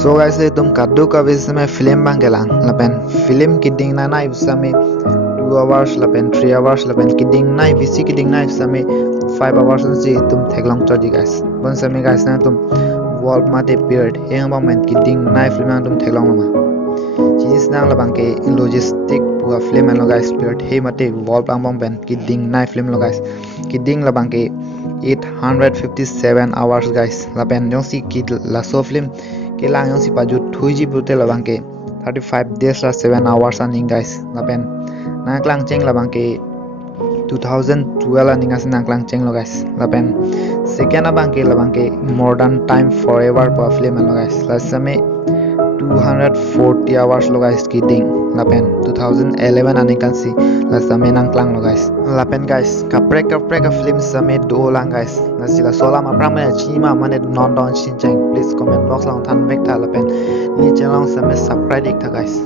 So guys, तुम कद्दू का विषय में फिल्म बन गेला लपेन फिल्म किडिंग ना ना इसमें 2 hours लपेन 3 hours लपेन किडिंग ना बिसी किडिंग ना इसमें 5 hours से तुम थेगलोंग चढ़ी guys बन समय guys ना तुम वॉल माते पीरियड हेंग बामें किडिंग ना फिल्म ना तुम थेगलोंग लमा चीज ना लबांग के लॉजिस्टिक पूरा फिल्म लो guys पीरियड हे माते वॉल पांग बेन किडिंग ना फिल्म लो guys किडिंग लबांग के 857 hours guys लपेन जो सी किड लासो फिल्म के lang yang si paju thuji brute labang ke 35 days la 7 hours aning guys lapen nang klang cheng labang ke 2012 aning as nang klang cheng lo guys lapen second abang ke modern time forever pa film lo guys la same 240 hours lo guys kidding lapen 2011 aning kan si la same nang klang lo guys lapen guys kaprek ka film same do lang guys na sila sola ma prang mane chi ma mane non don chin chang please comment box long than vector lapen ni channel same subscribe dik tha guys